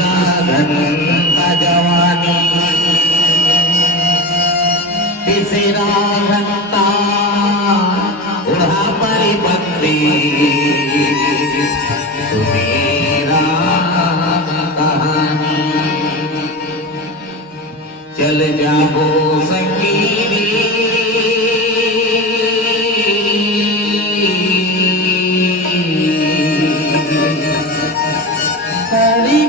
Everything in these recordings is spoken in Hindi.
राधन का जवानी किसी राधन का उड़ा परिपत्री सुमेरा कहानी चल जाओ संगीरी हरि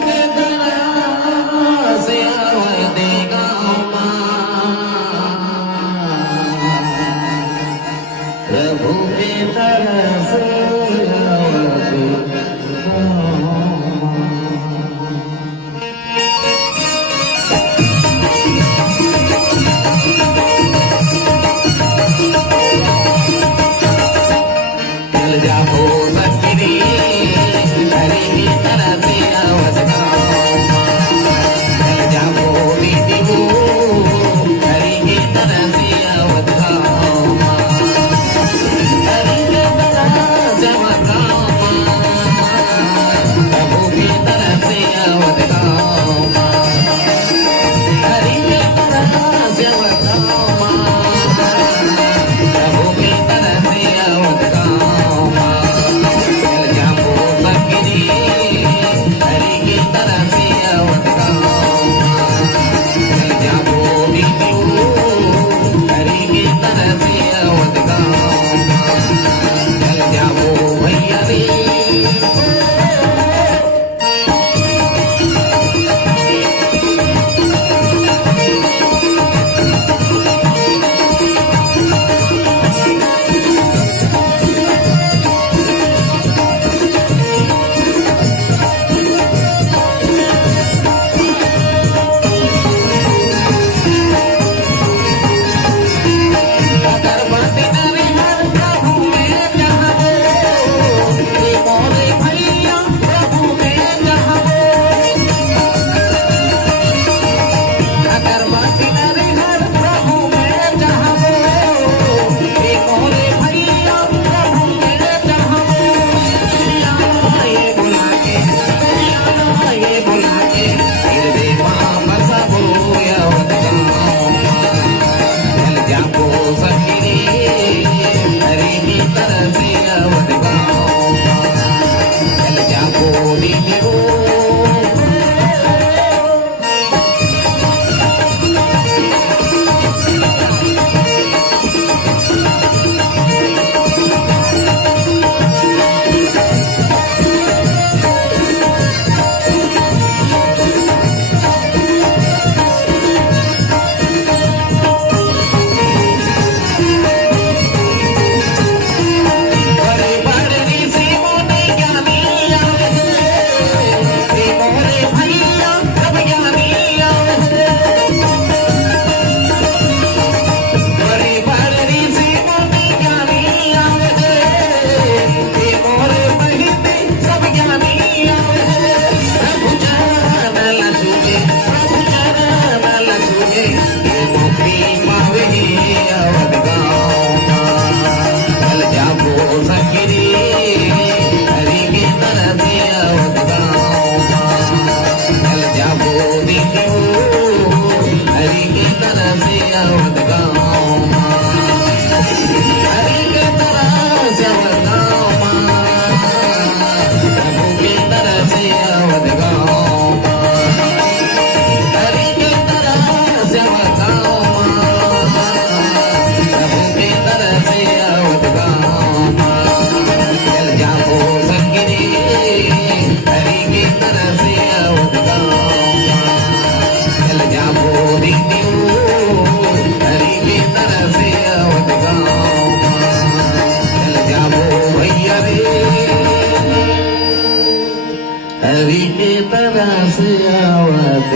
के तरह से आवत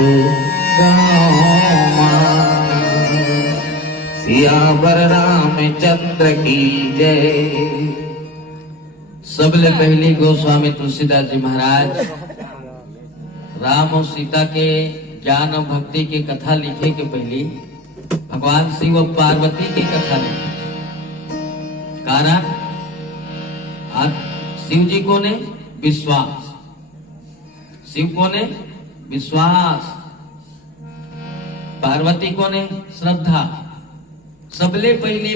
सियावर रामचंद्र की जय। सबले पहले गोस्वामी तुलसीदास जी महाराज राम और सीता के ज्ञान और भक्ति की कथा लिखे के पहले भगवान शिव और पार्वती की कथा लिखी। कारण शिव जी को ने विश्वास, शिव को ने विश्वास, पार्वती को ने श्रद्धा। सबले पहली